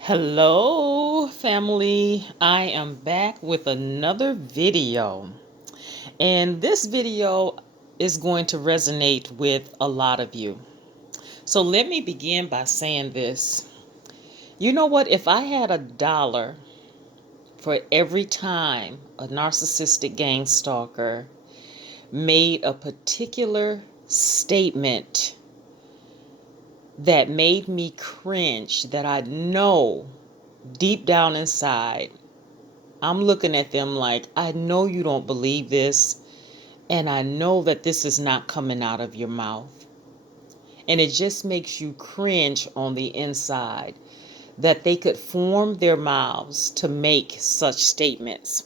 Hello, family. I am back with another video. And this video is going to resonate with a lot of you. So let me begin by saying this. You know what? If I had $1 for every time a narcissistic gang stalker made a particular statement that made me cringe, that I know deep down inside I'm looking at them like, I know you don't believe this, and I know that this is not coming out of your mouth. And it just makes you cringe on the inside that they could form their mouths to make such statements.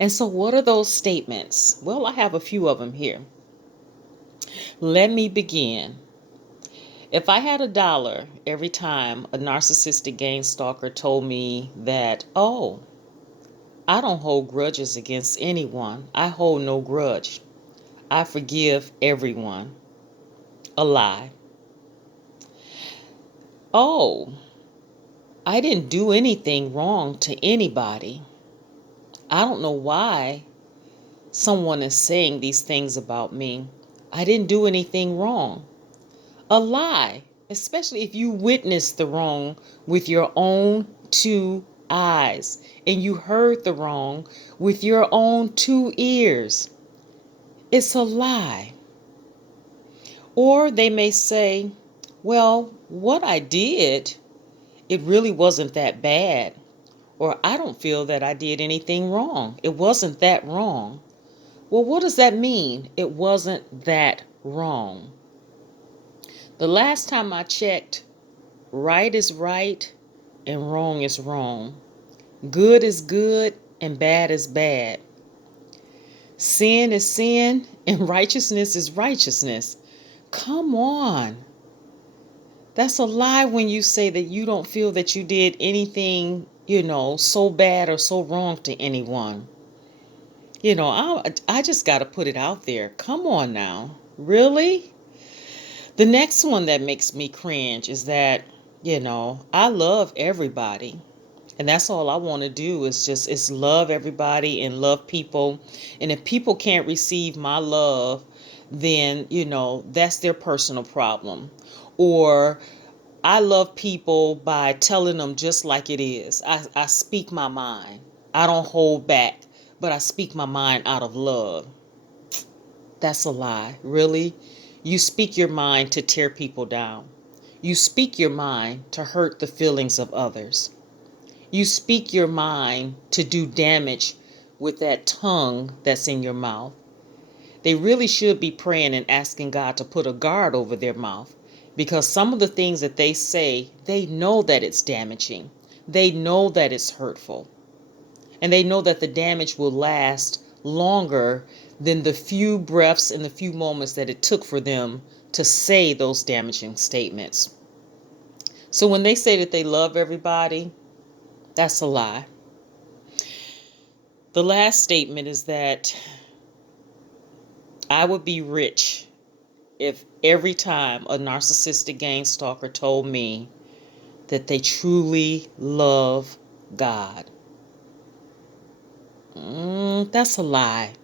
And so, what are those statements? Well, I have a few of them here. Let me begin. If I had $1 every time a narcissistic gang stalker told me that, oh, I don't hold grudges against anyone. I hold no grudge. I forgive everyone. A lie. Oh, I didn't do anything wrong to anybody. I don't know why someone is saying these things about me. I didn't do anything wrong. A lie, especially if you witnessed the wrong with your own two eyes and you heard the wrong with your own two ears. It's a lie. Or they may say, well, what I did, it really wasn't that bad. Or I don't feel that I did anything wrong. It wasn't that wrong. Well, what does that mean? It wasn't that wrong. The last time I checked, right is right and wrong is wrong. Good is good and bad is bad. Sin is sin and righteousness is righteousness. Come on. That's a lie when you say that you don't feel that you did anything, so bad or so wrong to anyone. I just got to put it out there. Come on now. Really? The next one that makes me cringe is that, I love everybody. And that's all I want to do is love everybody and love people. And if people can't receive my love, then, that's their personal problem. Or I love people by telling them just like it is. I speak my mind. I don't hold back, but I speak my mind out of love. That's a lie. Really? You speak your mind to tear people down. You speak your mind to hurt the feelings of others. You speak your mind to do damage with that tongue that's in your mouth. They really should be praying and asking God to put a guard over their mouth, because some of the things that they say, they know that it's damaging. They know that it's hurtful. And they know that the damage will last longer than the few breaths and the few moments that it took for them to say those damaging statements. So when they say that they love everybody, that's a lie. The last statement is that I would be rich if every time a narcissistic gang stalker told me that they truly love God. That's a lie.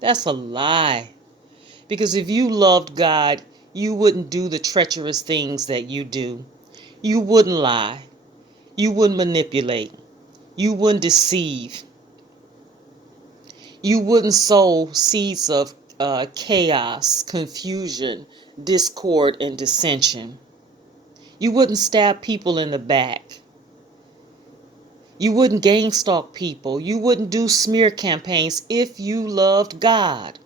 That's a lie. Because if you loved God, you wouldn't do the treacherous things that you do. You wouldn't lie. You wouldn't manipulate. You wouldn't deceive. You wouldn't sow seeds of chaos, confusion, discord, and dissension. You wouldn't stab people in the back. You wouldn't gang stalk people. You wouldn't do smear campaigns if you loved God.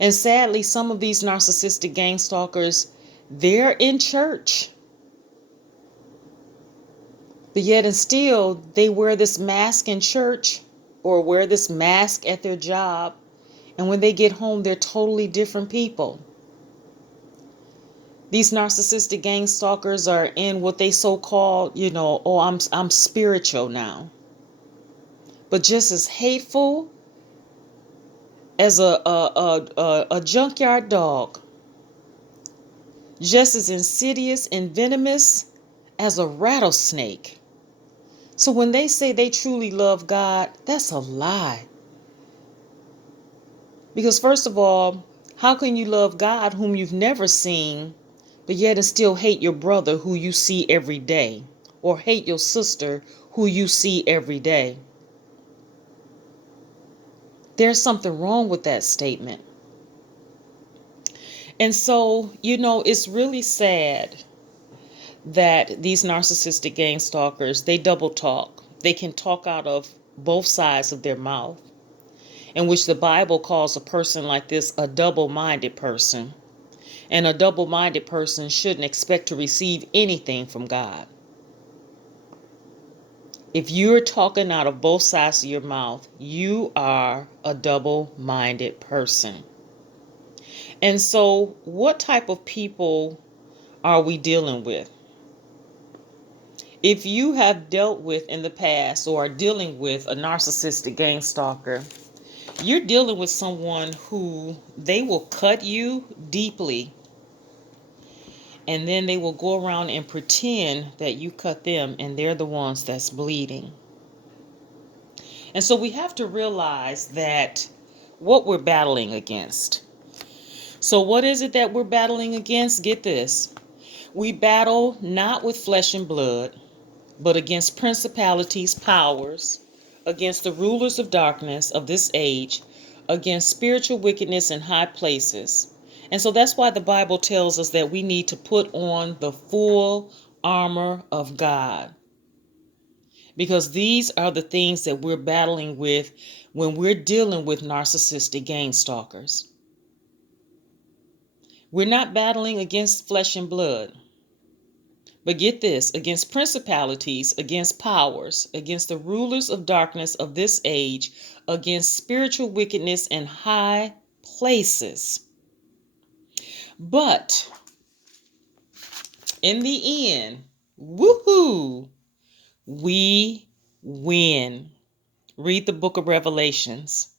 And sadly, some of these narcissistic gang stalkers, they're in church. But yet and still, they wear this mask in church or wear this mask at their job. And when they get home, they're totally different people. These narcissistic gang stalkers are in what they so-called, oh, I'm spiritual now. But just as hateful as a junkyard dog, just as insidious and venomous as a rattlesnake. So when they say they truly love God, that's a lie. Because first of all, how can you love God whom you've never seen, but yet and still hate your brother who you see every day, or hate your sister who you see every day? There's something wrong with that statement. And so, it's really sad that these narcissistic gang stalkers, they double talk. They can talk out of both sides of their mouth, in which the Bible calls a person like this a double-minded person. And a double-minded person shouldn't expect to receive anything from God. If you're talking out of both sides of your mouth, you are a double-minded person. And so, what type of people are we dealing with? If you have dealt with in the past or are dealing with a narcissistic gang stalker, you're dealing with someone who they will cut you deeply, and then they will go around and pretend that you cut them and they're the ones that's bleeding. And so we have to realize that what we're battling against. So what is it that we're battling against? Get this. We battle not with flesh and blood, but against principalities, powers, against the rulers of darkness of this age, against spiritual wickedness in high places. And so that's why the Bible tells us that we need to put on the full armor of God. Because these are the things that we're battling with when we're dealing with narcissistic gang stalkers. We're not battling against flesh and blood. But get this, against principalities, against powers, against the rulers of darkness of this age, against spiritual wickedness in high places. But in the end, woohoo, we win. Read the book of Revelations.